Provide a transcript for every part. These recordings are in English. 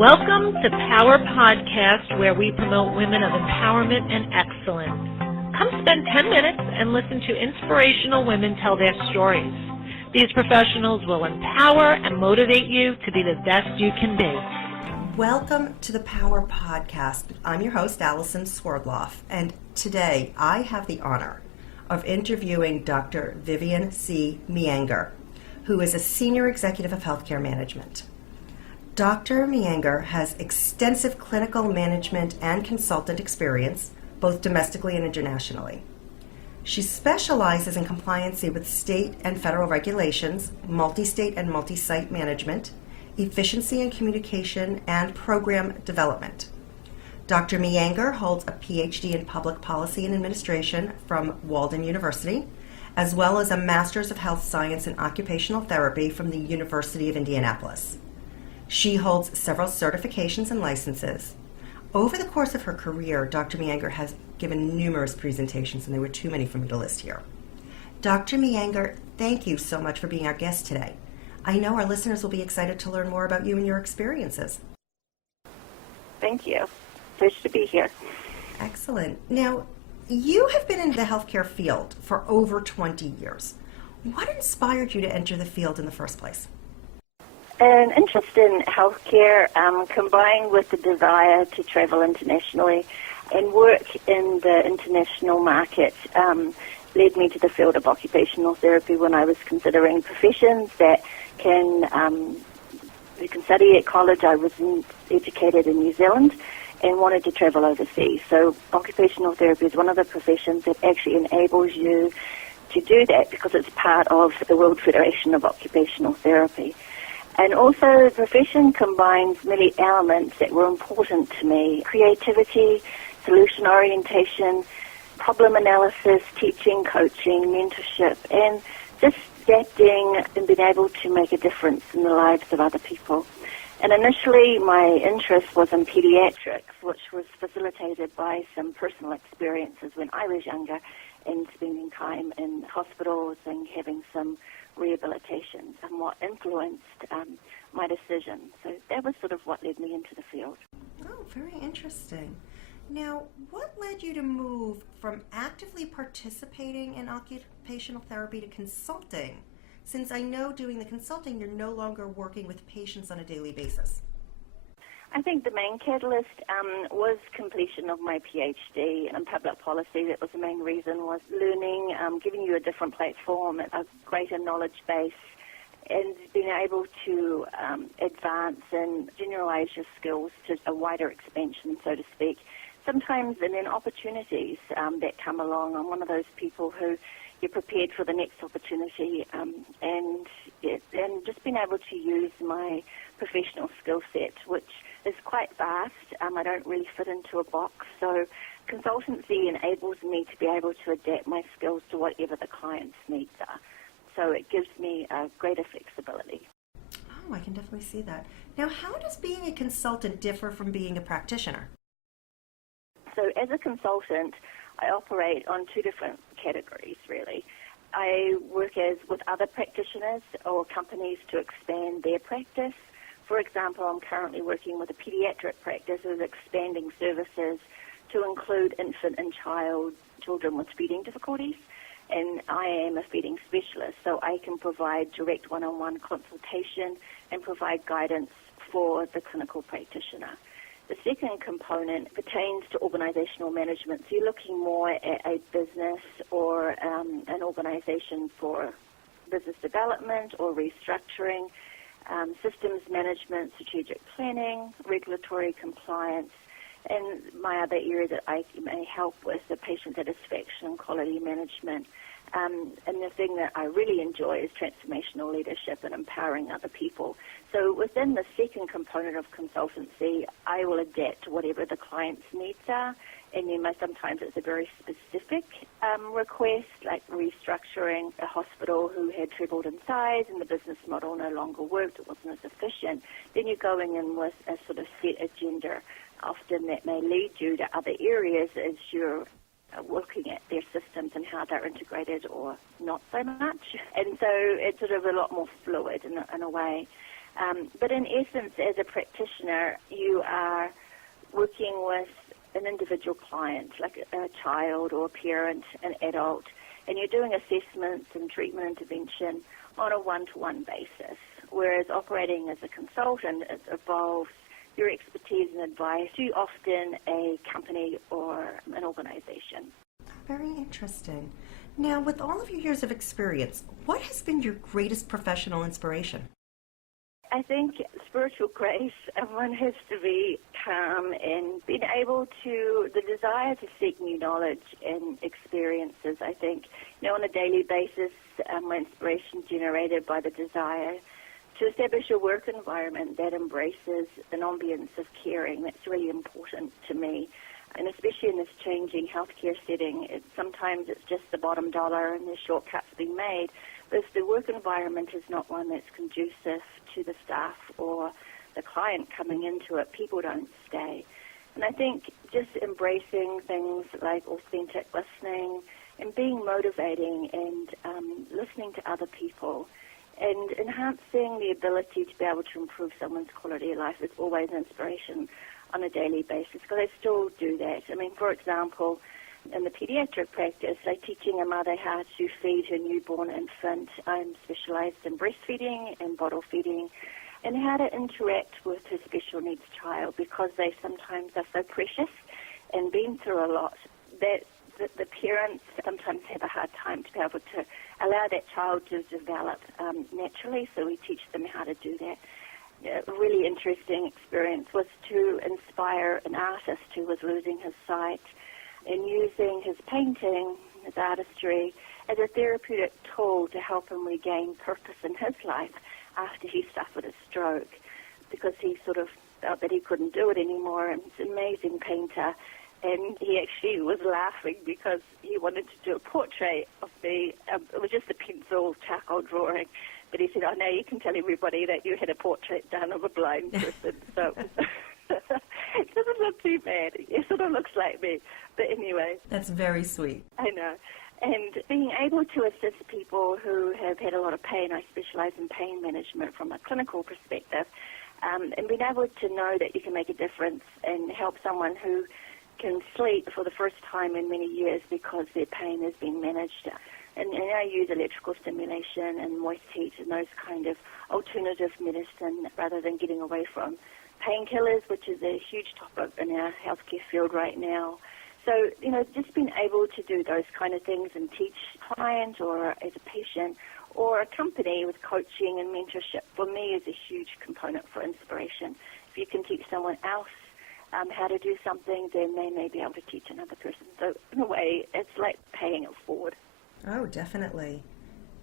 Welcome to Power Podcast, where we promote women of empowerment and excellence. Come spend 10 minutes and listen to inspirational women tell their stories. These professionals will empower and motivate you to be the best you can be. Welcome to the Power Podcast. I'm your host, Allison Swerdloff, and today I have the honor of interviewing Dr. Vivienne C. Meanger, who is a Senior Executive of Healthcare Management. Dr. Meanger has extensive clinical management and consultant experience, both domestically and internationally. She specializes in compliancy with state and federal regulations, multi-state and multi-site management, efficiency in communication, and program development. Dr. Meanger holds a Ph.D. in Public Policy and Administration from Walden University, as well as a Master's of Health Science and Occupational Therapy from the University of Indianapolis. She holds several certifications and licenses. Over the course of her career, Dr. Meanger has given numerous presentations, and there were too many for me to list here. Dr. Meanger, thank you so much for being our guest today. I know our listeners will be excited to learn more about you and your experiences. Thank you. Pleased to be here. Excellent. Now, you have been in the healthcare field for over 20 years. What inspired you to enter the field in the first place? An interest in healthcare combined with the desire to travel internationally and work in the international market led me to the field of occupational therapy when I was considering professions that you can study at college. I was educated in New Zealand and wanted to travel overseas. So occupational therapy is one of the professions that actually enables you to do that because it's part of the World Federation of Occupational Therapy. And also the profession combines many elements that were important to me: creativity, solution orientation, problem analysis, teaching, coaching, mentorship, and just adapting and being able to make a difference in the lives of other people. And initially my interest was in pediatrics, which was facilitated by some personal experiences when I was younger and spending time in hospitals and having some rehabilitation, and what influenced my decision. So that was sort of what led me into the field. Oh, very interesting. Now, what led you to move from actively participating in occupational therapy to consulting? Since I know doing the consulting, you're no longer working with patients on a daily basis. I think the main catalyst was completion of my PhD in public policy. That was the main reason, was learning, giving you a different platform, a greater knowledge base, and being able to advance and generalize your skills to a wider expansion, so to speak. Sometimes, and then opportunities that come along. I'm one of those people who you're prepared for the next opportunity, and just being able to use my professional skill set, which is quite vast. I don't really fit into a box, so consultancy enables me to be able to adapt my skills to whatever the client's needs are. So it gives me greater flexibility. Oh, I can definitely see that. Now, how does being a consultant differ from being a practitioner? So as a consultant, I operate on two different categories, really. I work with other practitioners or companies to expand their practice. For example, I'm currently working with a pediatric practice who's expanding services to include infant and children with feeding difficulties. And I am a feeding specialist, so I can provide direct one-on-one consultation and provide guidance for the clinical practitioner. The second component pertains to organizational management. So you're looking more at a business or an organization for business development or restructuring, systems management, strategic planning, regulatory compliance, and my other area that I may help with, the patient satisfaction and quality management. And the thing that I really enjoy is transformational leadership and empowering other people. So within the second component of consultancy, I will adapt to whatever the client's needs are. And then sometimes it's a very specific request, like restructuring a hospital who had tripled in size and the business model no longer worked, it wasn't as efficient. Then you're going in with a sort of set agenda. Often that may lead you to other areas as you're looking at their systems and how they're integrated or not so much. And so it's sort of a lot more fluid in a way. But in essence, as a practitioner, you are working with an individual client, like a child or a parent, an adult, and you're doing assessments and treatment intervention on a one-to-one basis, whereas operating as a consultant, it involves your expertise and advice to often a company or an organization. Very interesting. Now, with all of your years of experience, what has been your greatest professional inspiration? I think spiritual grace, one has to be calm and being able to, the desire to seek new knowledge and experiences, I think. On a daily basis, my inspiration generated by the desire to establish a work environment that embraces an ambience of caring. That's really important to me. And especially in this changing healthcare setting, sometimes it's just the bottom dollar and there's shortcuts being made. But if the work environment is not one that's conducive to the staff or the client coming into it, people don't stay. And I think just embracing things like authentic listening and being motivating and listening to other people and enhancing the ability to be able to improve someone's quality of life is always an inspiration on a daily basis, because I still do that. I mean, for example, in the pediatric practice, I'm teaching a mother how to feed her newborn infant. I'm specialized in breastfeeding and bottle feeding and how to interact with her special needs child, because they sometimes are so precious and been through a lot that the parents sometimes have a hard time to be able to allow that child to develop naturally, so we teach them how to do that. A really interesting experience was to inspire an artist who was losing his sight and using his painting, his artistry, as a therapeutic tool to help him regain purpose in his life after he suffered a stroke, because he sort of felt that he couldn't do it anymore. And he's an amazing painter, and he actually was laughing because he wanted to do a portrait of me. It was just a pencil charcoal drawing. But he said, now you can tell everybody that you had a portrait done of a blind person. So it doesn't look too bad. It sort of looks like me. But anyway. That's very sweet. I know. And being able to assist people who have had a lot of pain, I specialize in pain management from a clinical perspective, and being able to know that you can make a difference and help someone who can sleep for the first time in many years because their pain has been managed. And I use electrical stimulation and moist heat and those kind of alternative medicine rather than getting away from painkillers, which is a huge topic in our healthcare field right now. So, just being able to do those kind of things and teach clients or as a patient or a company with coaching and mentorship, for me, is a huge component for inspiration. If you can teach someone else how to do something, then they may be able to teach another person. So, in a way, it's like paying it forward. Oh, definitely.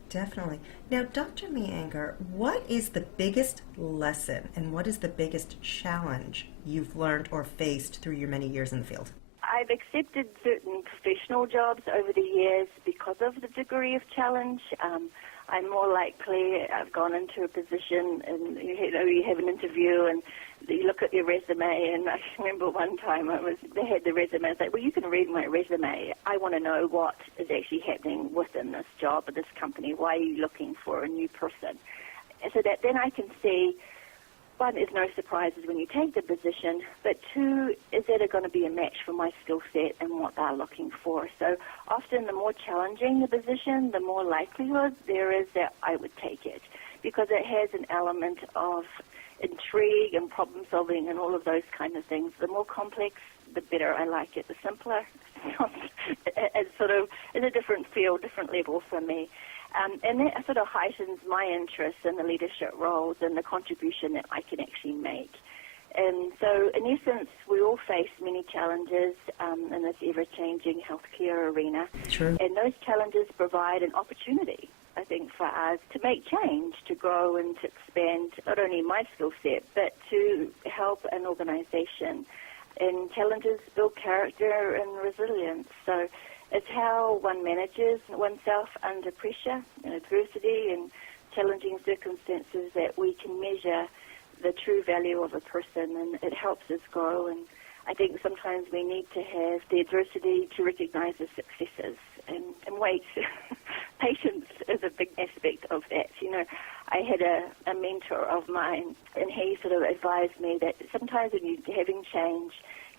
Definitely. Now, Dr. Meanger, what is the biggest lesson and what is the biggest challenge you've learned or faced through your many years in the field? I've accepted certain professional jobs over the years because of the degree of challenge. I'm more likely, I've gone into a position and you have an interview and you look at your resume, and I remember one time they had the resume. I was like, well, you can read my resume. I want to know what is actually happening within this job or this company. Why are you looking for a new person? So that then I can see, one, there's no surprises when you take the position, but two, is it going to be a match for my skill set and what they're looking for? So often the more challenging the position, the more likelihood there is that I would take it, because it has an element of intrigue and problem solving and all of those kind of things. The more complex, the better I like it. The simpler, it's sort of in a different field, different level for me. And that sort of heightens my interest in the leadership roles and the contribution that I can actually make. And so, in essence, we all face many challenges in this ever-changing healthcare arena. True. And those challenges provide an opportunity, I think, for us to make change, to grow and to expand not only my skill set, but to help an organization. And challenges build character and resilience. So it's how one manages oneself under pressure and adversity and challenging circumstances that we can measure the true value of a person, and it helps us grow. And I think sometimes we need to have the adversity to recognize the successes and wait. Patience is a big aspect of that. I had a mentor of mine, and he sort of advised me that sometimes when you're having change,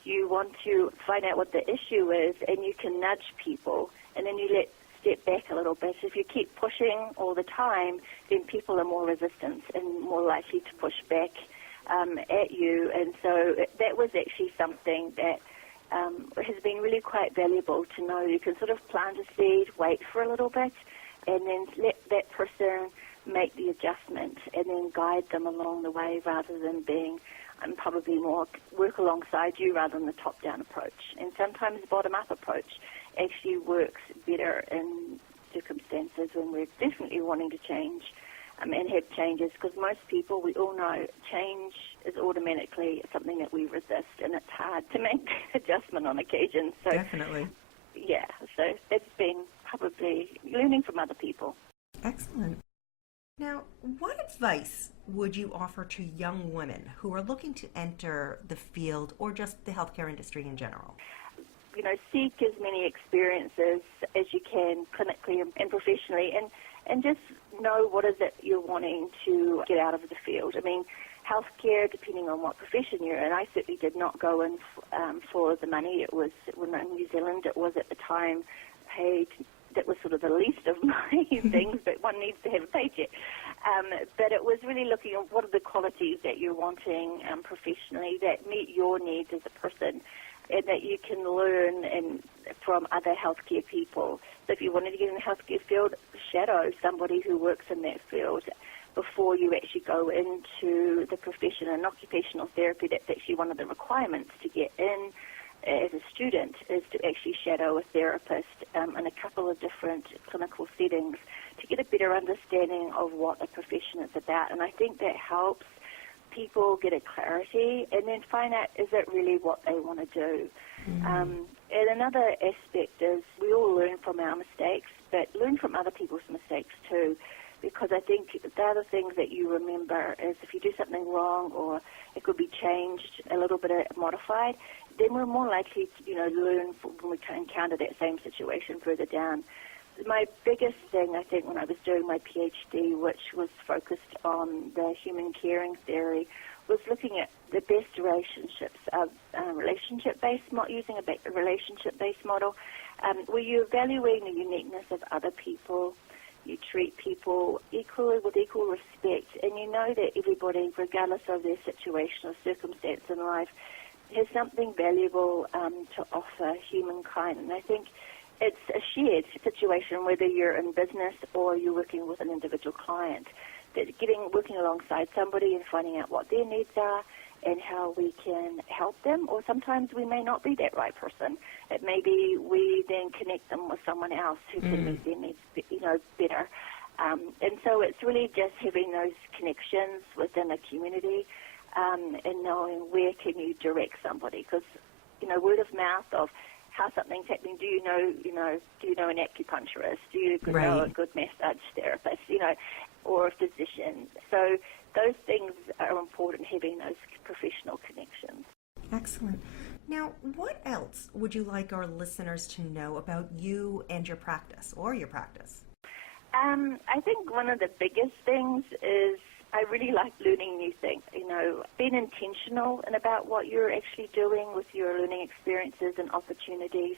you want to find out what the issue is, and you can nudge people, and then you step back a little bit. If you keep pushing all the time, then people are more resistant and more likely to push back at you. And so that was actually something that has been really quite valuable to know. You can sort of plant a seed, wait for a little bit, and then let that person make the adjustment and then guide them along the way rather than being probably more work alongside you rather than the top-down approach. And sometimes the bottom-up approach actually works better in circumstances when we're definitely wanting to change and have changes, because most people, we all know, change is automatically something that we resist, and it's hard to make adjustment on occasion. So, definitely. Yeah, so it's been probably learning from other people. Excellent. Now, what advice would you offer to young women who are looking to enter the field or just the healthcare industry in general? You know, seek as many experiences as you can clinically and professionally, and just know what is it you're wanting to get out of the field. I mean, healthcare, depending on what profession you're in, I certainly did not go in for the money. It was, when in New Zealand, it was at the time paid. That was sort of the least of my things, but one needs to have a paycheck. But it was really looking at what are the qualities that you're wanting professionally that meet your needs as a person, and that you can learn from other healthcare people. So if you wanted to get in the healthcare field, shadow somebody who works in that field before you actually go into the profession. And occupational therapy, that's actually one of the requirements to get in as a student, is to actually shadow a therapist in a couple of different clinical settings to get a better understanding of what the profession is about. And I think that helps people get a clarity and then find out, is it really what they want to do? And another aspect is we all learn from our mistakes, but learn from other people's mistakes too, because I think the other things that you remember is if you do something wrong or it could be changed a little bit, modified, then we're more likely to, learn when we encounter that same situation further down. My biggest thing, I think, when I was doing my PhD, which was focused on the human caring theory, was looking at the best relationships, using a relationship-based model, where you're evaluating the uniqueness of other people. You treat people equally with equal respect, and you know that everybody, regardless of their situation or circumstance in life, has something valuable to offer humankind. And I think it's a shared situation, whether you're in business or you're working with an individual client, that working alongside somebody and finding out what their needs are and how we can help them. Or sometimes we may not be that right person. It may be we then connect them with someone else who can meet their needs, better. And so it's really just having those connections within a community and knowing where can you direct somebody. Because, word of mouth of how something's happening. Do you know an acupuncturist? Do you know a good massage therapist? Or a physician. So those things are important, having those professional connections. Excellent. Now, what else would you like our listeners to know about you and your practice, or your practice? I think one of the biggest things is I really like learning new things. Being intentional about what you're actually doing with your learning experiences and opportunities.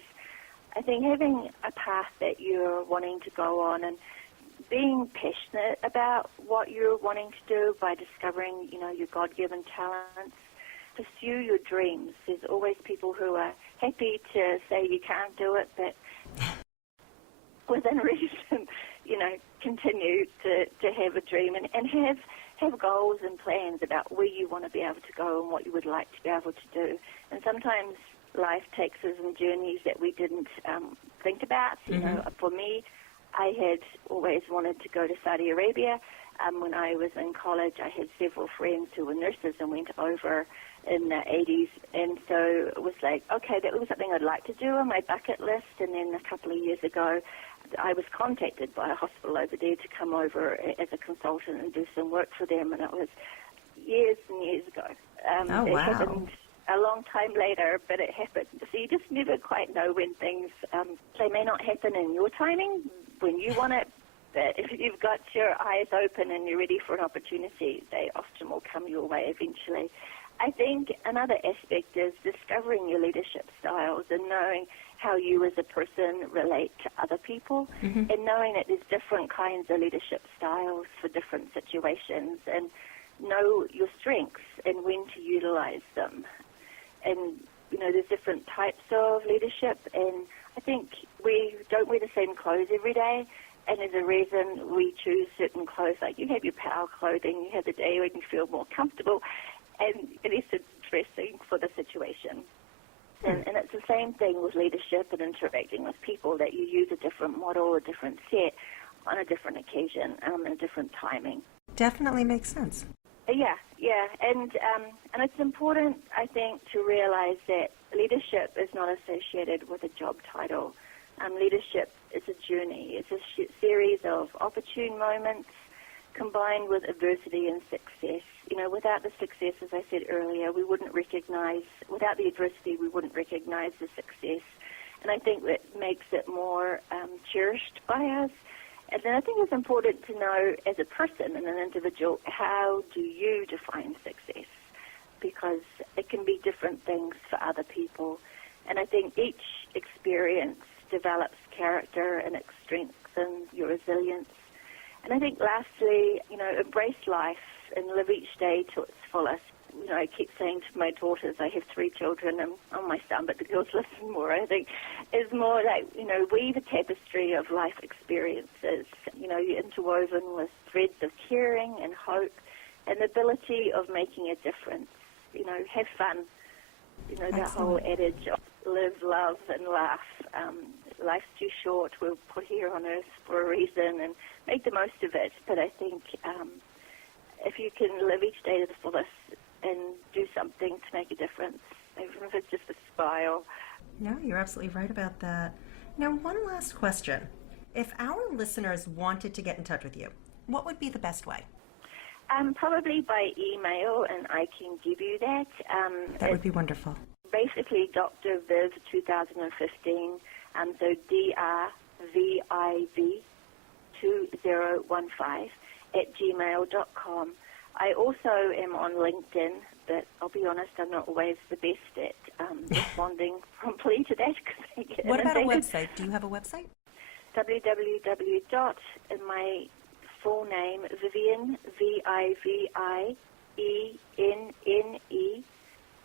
I think having a path that you're wanting to go on and being passionate about what you're wanting to do by discovering, your God-given talents. Pursue your dreams. There's always people who are happy to say you can't do it, but within reason, continue to have a dream and have goals and plans about where you want to be able to go and what you would like to be able to do. And sometimes life takes us on journeys that we didn't think about. For me, I had always wanted to go to Saudi Arabia. When I was in college, I had several friends who were nurses and went over in the 80s. And so it was like, okay, that was something I'd like to do on my bucket list. And then a couple of years ago, I was contacted by a hospital over there to come over as a consultant and do some work for them. And it was years and years ago. It happened a long time later, but it happened. So you just never quite know when things, they may not happen in your timing, when you want it, But if you've got your eyes open and you're ready for an opportunity, they often will come your way eventually. I think another aspect is discovering your leadership styles and knowing how you as a person relate to other people, and knowing that there's different kinds of leadership styles for different situations, and know your strengths and when to utilize them. And, there's different types of leadership, and I think we don't wear the same clothes every day, and there's a reason we choose certain clothes. Like you have your power clothing, you have the day when you feel more comfortable, and it is dressing for the situation. And it's the same thing with leadership and interacting with people, that you use a different model, a different set on a different occasion, and a different timing. Definitely makes sense. Yeah, and it's important, I think, to realize that leadership is not associated with a job title. Leadership is a journey. It's a series of opportune moments combined with adversity and success. Without the success, as I said earlier, without the adversity, we wouldn't recognize the success. And I think that makes it more cherished by us. And then I think it's important to know, as a person and an individual, how do you define success? Because it can be different things for other people. And I think each experience develops character and it strengthens your resilience. And I think lastly, embrace life and live each day to its fullest. I keep saying to my daughters, I have 3 children, and my son, but the girls listen more, I think, is more like, weave a tapestry of life experiences, you're interwoven with threads of caring and hope and the ability of making a difference. Have fun. That whole adage of live, love, and laugh. Life's too short. We're put here on earth for a reason, and make the most of it. But I think if you can live each day to the fullest and do something to make a difference, even if it's just a smile. No, you're absolutely right about that. Now, one last question. If our listeners wanted to get in touch with you, what would be the best way? Probably by email, and I can give you that. That would be wonderful. Basically, Dr. Viv 2015, so DRVIV 2015 @gmail.com. I also am on LinkedIn, but I'll be honest, I'm not always the best at responding promptly to that. What about a website? Do you have a website? www. In my full name, Vivienne, Vivine,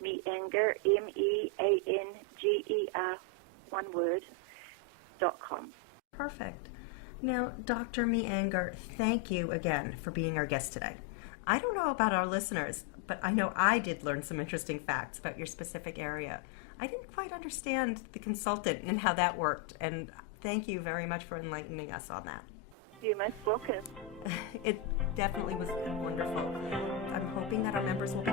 Meanger, MEANGER, one word, .com. Perfect. Now, Dr. Meanger, thank you again for being our guest today. I don't know about our listeners, but I know I did learn some interesting facts about your specific area. I didn't quite understand the consultant and how that worked, and thank you very much for enlightening us on that. You're most welcome. It definitely was wonderful. I'm hoping that our members will be